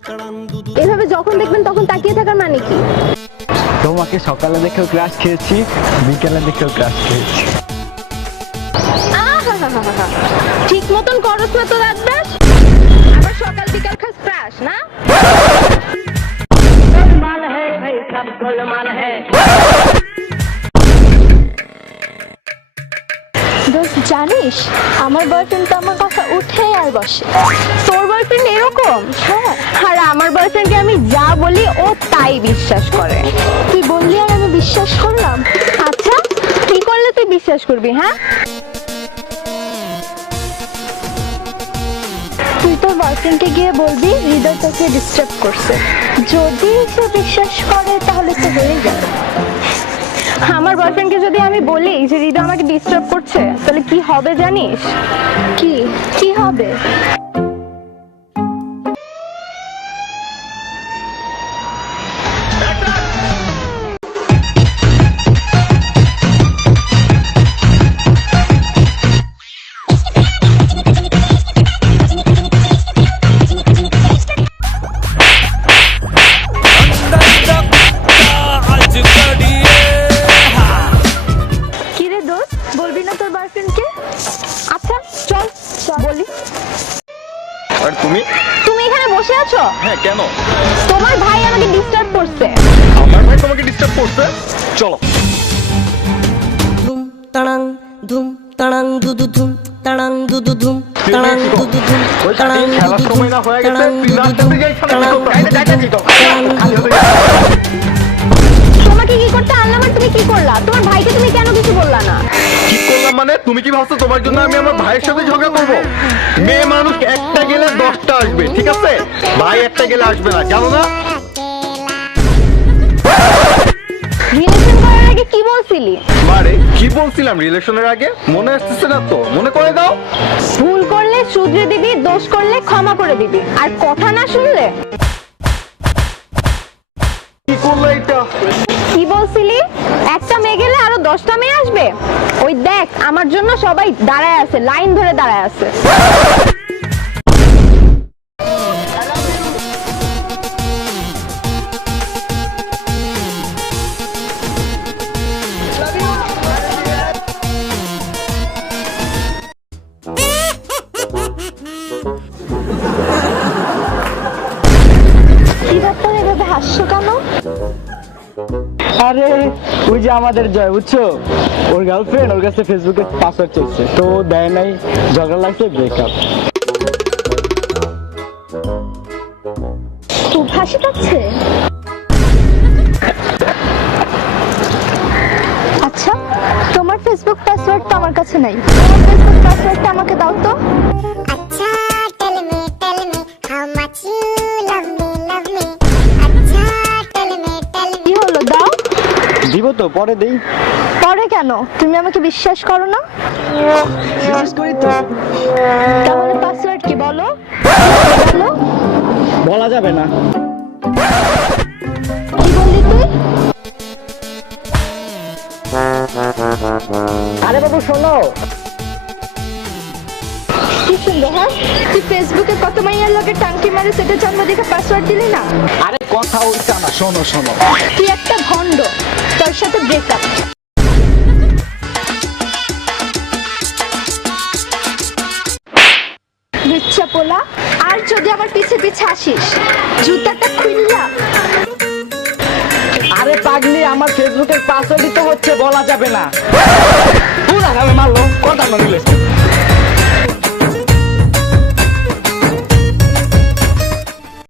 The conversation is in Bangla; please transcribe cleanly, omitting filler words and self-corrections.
এভাবে যখন দেখবেন তখন তাকিয়ে থাকার মানে কি? তোমাকে সকালে দেখেও ক্রাশ খেয়েছি, বিকেলে দেখেও ক্রাশ খেয়েছি। ঠিক মতন করস না তো রাতদাস, আবার সকাল বিকাল খাস ক্রাশ না? দোস্ত জানিস আমার বয়ফ্রেন্ড তো আমার কথা উঠে আর বসে। তোর বয়ফ্রেন্ড এরকম? হ্যাঁ, আর আমার বয়ফ্রেন্ডকে আমি যা বলি ও তাই বিশ্বাস করে। তুই বললি আর আমি বিশ্বাস করলাম। আচ্ছা কি করলে তুই বিশ্বাস করবি? হ্যাঁ, তুই তোর বয়ফ্রেন্ডকে গিয়ে বলবি হৃদয় তোকে ডিস্টার্ব করছে, যদি সে বিশ্বাস করে তাহলে তো হয়ে যাবে। আমার বয়ফ্রেন্ডকে যদি আমি বলি যে হৃদয় আমাকে ডিস্টার্ব করছে, তাহলে কি হবে জানিস? কি কি হবে? কি রে দোস্ত, বলবি না তোর বয়ফ্রেন্ডকে? আচ্ছা চল বলি। আর তুমি? তুমি এখানে বসে আছো? হ্যাঁ, কেন? তোমার ভাই আমাকে ডিস্টার্ব করছে। আমার ভাই তোমাকে ডিস্টার্ব করছে? চলো। ধুম তাড়াং ধুম তাড়াং দুদু ধুম তাড়াং দুদু ধুম তাড়াং দুদু ধুম তাড়াং দুদু ধুম তাড়াং দুদু ধুম তাড়াং তোমাকে কি করতে আনলাম আর তুমি কি করলা? তোমার ভাইকে তুমি কেন কিছু বললা না? কি করলাম মানে? তুমি কি ভাবছো তোমার জন্য আমি আমার ভাইয়ের সাথে ঝগড়া করবো? মেয়ে মানুষ একটা গেলে 10টা আসবে, ঠিক আছে? ভাই একটা গেলে আসবে না, জানো না? রিলেশন করার আগে কি বলছিলি? বারে কি বলছিলাম রিলেশনের আগে? মনে আসতেছে না তো? মনে করে দাও। ভুল করলে শুধরে দিবি, দোষ করলে ক্ষমা করে দিবি, আর কথা না শুনলে কি করলো এটা? কি বলছিলি? একটা মেয়ে গেলে আরো 10টা মেয়ে আসবে? ওই দেখ আমার জন্য সবাই দাঁড়ায় আছে, লাইন ধরে দাঁড়ায় আছে। কি ব্যাপার, এভাবে হাসছো কেন? আরে ওই যে আমাদের জয়, বুঝছো? ওর গার্লফ্রেন্ড ওর কাছে ফেসবুকে পাসওয়ার্ড চাইছে, তো ও দেয় নাই, ঝগড়া লাগছে, ব্রেকআপ। খুব হাসি পাচ্ছে। আচ্ছা, তোমার ফেসবুক পাসওয়ার্ড তো আমার কাছে নাই, তোমার ফেসবুক পাসওয়ার্ডটা আমাকে দাও তো। Acha, tell me how much you love me, love me. Acha, tell me. কি হলো, দাও। দিব তো, পরে দেই। পরে কেন? তুমি আমাকে বিশ্বাস করো না? বিশ্বাস করি তো। তাহলে পাসওয়ার্ড কি বলো? বলো। বলা যাবে না। কি বললি তুই? আরে বাবু শোনো। কি শুনবো? হ্যাঁ, তুই ফেসবুকে কত মাইয়ার লগে টাঙ্কি মারে সেটা জন্ম দেখে পাসওয়ার্ড দিলি না? আরে কথা ওইটা না, শোনো শোনো। তুই একটা ভন্ড, তোর সাথে ব্রেকআপ। লুচ্চা পোলা, আর যদি আমার পিছে পিছে আসিস জুতাটা খুললা। আরে পাগলি, আমার ফেসবুকের পাসওয়ার্ডই তো হচ্ছে বলা যাবে না। পুরা গালে মারলো, কথা না নিলে।